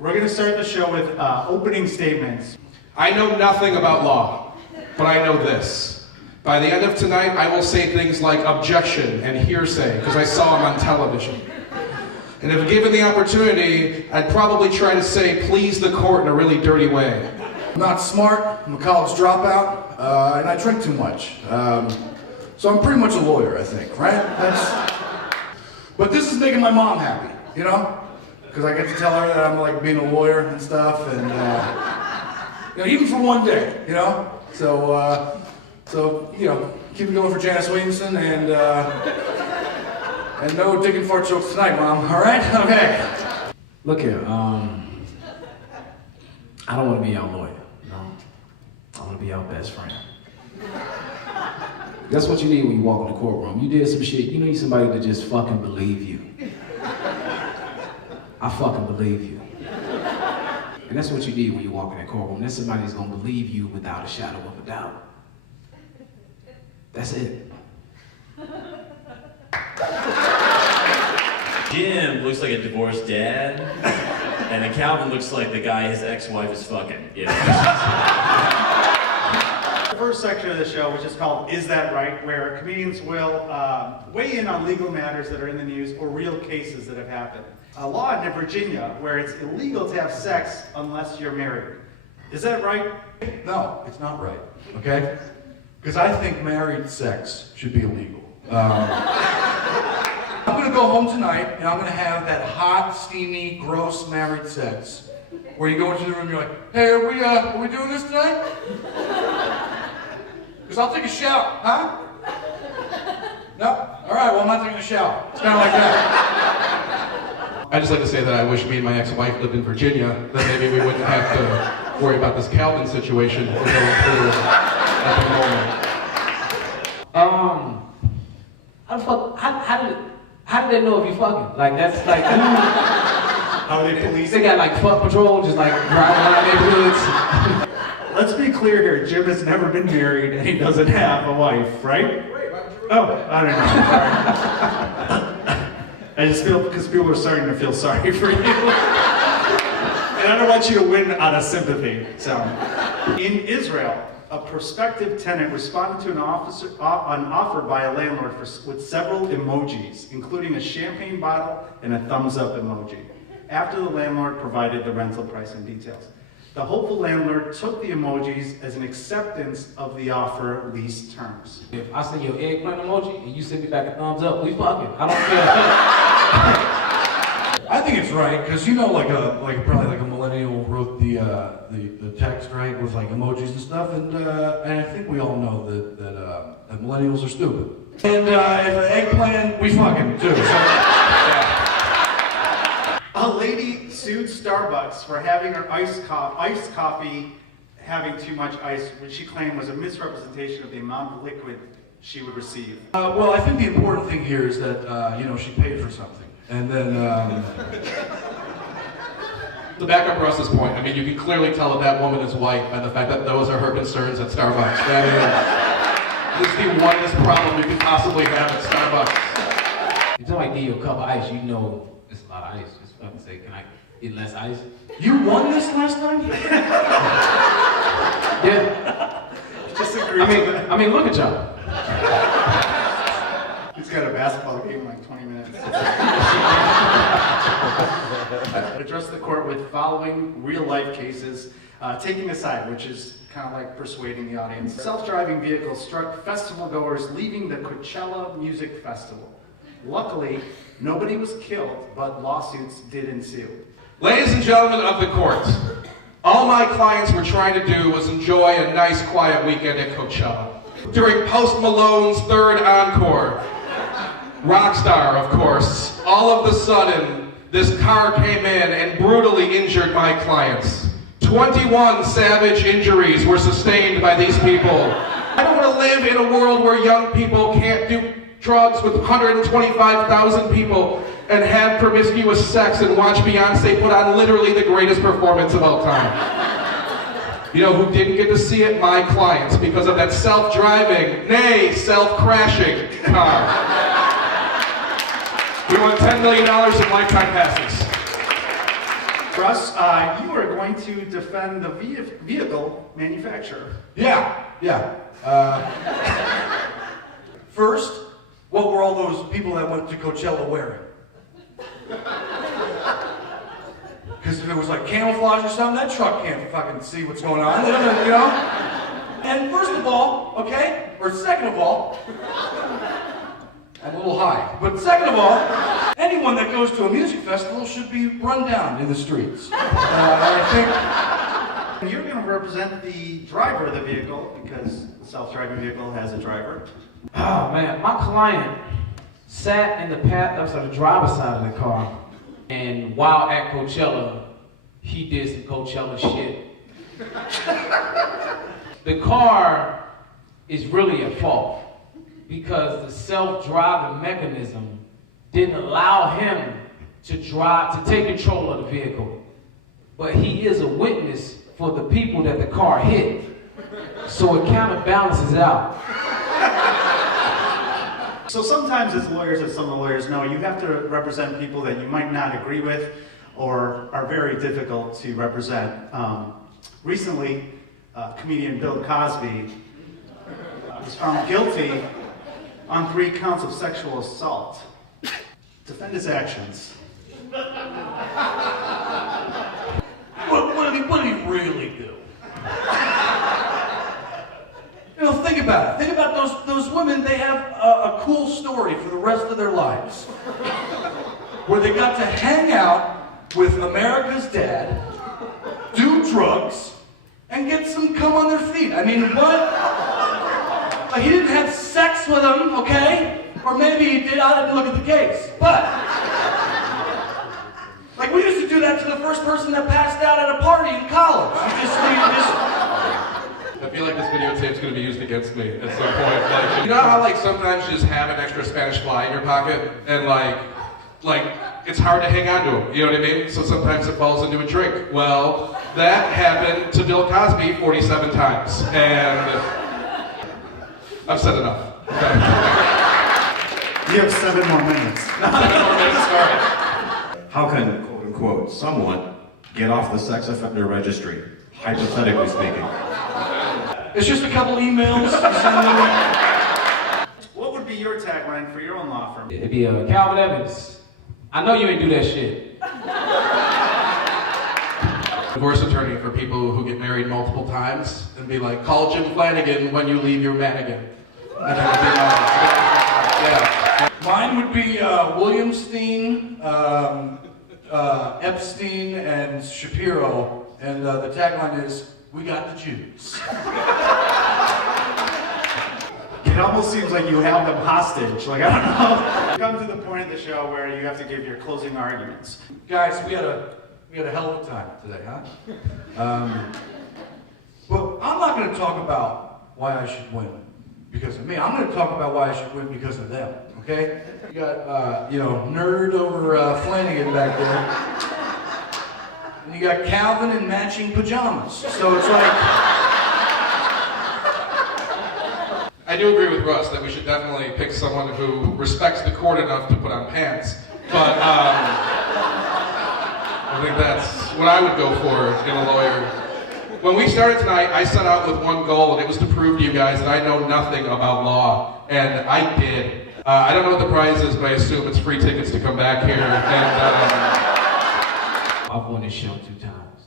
We're going to start the show with opening statements. I know nothing about law, but I know this. By the end of tonight, I will say things like objection and hearsay, because I saw them on television. And if given the opportunity, I'd probably try to say please the court in a really dirty way. I'm not smart, I'm a college dropout, and I drink too much. So I'm pretty much a lawyer, I think, right? But this is making my mom happy, you know? Because I get to tell her that I'm like being a lawyer and stuff, and you know, even for one day, you know? So you know, keep it going for Russ Williamson, and no dick and fart jokes tonight, Mom, all right? Okay. Look here, I don't want to be your lawyer, you know? I want to be your best friend. That's what you need when you walk in the courtroom. You did some shit, you need somebody to just fucking believe you. I fucking believe you. And that's what you need when you walk in that courtroom. That's somebody that's gonna believe you without a shadow of a doubt. That's it. Jim looks like a divorced dad, and then Calvin looks like the guy his ex-wife is fucking. You know? The first section of the show, which is called Is That Right?, where comedians will weigh in on legal matters that are in the news or real cases that have happened. A law in Virginia where it's illegal to have sex unless you're married. Is that right? No, it's not right, okay? Because I think married sex should be illegal. I'm gonna go home tonight and I'm gonna have that hot, steamy, gross married sex where you go into the room and you're like, hey, are we doing this tonight? Because I'll take a shower, huh? No? All right, well, I'm not taking a shower. It's kind of like that. I'd just like to say that I wish me and my ex-wife lived in Virginia, then maybe we wouldn't have to worry about this Calvin situation we're going through at the moment. How did they know if you fucking? Like, that's like, How they police they got like fuck patrol, just like driving around neighborhoods. Let's be clear here, Jim has never been married and he doesn't have a wife, right? Oh, I don't know. I just feel, because people are starting to feel sorry for you. And I don't want you to win out of sympathy, so. In Israel, a prospective tenant responded to an offer by a landlord with several emojis, including a champagne bottle and a thumbs up emoji, after the landlord provided the rental price and details. The hopeful landlord took the emojis as an acceptance of the offer lease terms. If I send you an eggplant emoji and you send me back a thumbs up, we fucking. I don't care. I think it's right, because you know, probably like a millennial wrote the text, right, with like emojis and stuff, and I think we all know that millennials are stupid. And if an eggplant, we fucking too. So, yeah. A lady sued Starbucks for having her iced coffee having too much ice, which she claimed was a misrepresentation of the amount of liquid she would receive. Well, I think the important thing here is that you know, she paid for something. And then, To back up Russ's point, I mean, you can clearly tell that that woman is white by the fact that those are her concerns at Starbucks. That is the whitest problem you could possibly have at Starbucks. If somebody give you a cup of ice, you know it's a lot of ice. Just fucking say, can I get less ice? you won this last time? Yeah. Disagree. I mean, look at y'all. He's got a basketball game in like 20 minutes. Address the court with following real-life cases, taking a side, which is kind of like persuading the audience. Self-driving vehicles struck festival-goers leaving the Coachella Music Festival. Luckily, nobody was killed, but lawsuits did ensue. Ladies and gentlemen of the court, all my clients were trying to do was enjoy a nice, quiet weekend at Coachella. During Post Malone's third encore, Rockstar, of course, all of a sudden, this car came in and brutally injured my clients. 21 savage injuries were sustained by these people. I don't want to live in a world where young people can't do drugs with 125,000 people and have promiscuous sex and watch Beyonce put on literally the greatest performance of all time. You know who didn't get to see it? My clients, because of that self-driving, nay, self-crashing car. We won $10 million in lifetime passes. Russ, you are going to defend the vehicle manufacturer. Yeah. First, what were all those people that went to Coachella wearing? Because if it was like camouflage or something, that truck can't fucking see what's going on. They don't, you know? And first of all, okay, or second of all, I'm a little high, but second of all, anyone that goes to a music festival should be run down in the streets. I You're going to represent the driver of the vehicle because the self-driving vehicle has a driver. Oh man, my client sat in the driver's side of the car, and while at Coachella, he did some Coachella shit. The car is really at fault because the self-driving mechanism didn't allow him to take control of the vehicle. But he is a witness for the people that the car hit. So it kind of balances out. So sometimes as lawyers, as some of the lawyers know, you have to represent people that you might not agree with or are very difficult to represent. Recently, comedian Bill Cosby was found guilty on 3 counts of sexual assault. Defend his actions. What did he really do? You know, think about it. Think about those women. They have a cool story for the rest of their lives, where they got to hang out with America's dad, do drugs, and get some cum on their feet. I mean, what? Like, he didn't have sex with them, okay? Or maybe he did. I didn't look at the case, but. Like, we used to do that to the first person that passed out at a party in college. I feel like this videotape's gonna be used against me at some point. Like, you know how like sometimes you just have an extra Spanish fly in your pocket and like it's hard to hang on to them, you know what I mean? So sometimes it falls into a drink. Well, that happened to Bill Cosby 47 times, and I've said enough. Okay. You have 7 more minutes. 7 more minutes, sorry. How can, quote unquote, someone get off the sex offender registry, hypothetically speaking? It's just a couple emails. What would be your tagline for your own law firm? It'd be Calvin Evans. I know you ain't do that shit. Divorce attorney for people who get married multiple times and be like, call Jim Flanagan when you leave your man again. And that would be yeah. Mine would be Williamson, Epstein, and Shapiro, and the tagline is, "We got the Jews." It almost seems like you have them hostage. Like, I don't know. Come to the point of the show where you have to give your closing arguments. Guys, we had a hell of a time today, huh? But I'm not going to talk about why I should win because of me. I'm going to talk about why I should win because of them. Okay? You got nerd over Flanagan back there, and you got Calvin in matching pajamas. So it's like. I do agree with Russ that we should definitely pick someone who respects the court enough to put on pants, but I think that's what I would go for in a lawyer. When we started tonight, I set out with one goal, and it was to prove to you guys that I know nothing about law, and I did. I don't know what the prize is, but I assume it's free tickets to come back here. And I've won this show 2 times.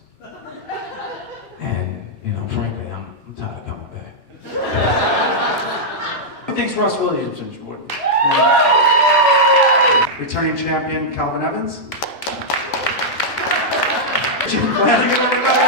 And, frankly, I'm tired of coming back. Who thinks Russ Williamson would? Returning champion Calvin Evans? Jim Flanagan, everybody.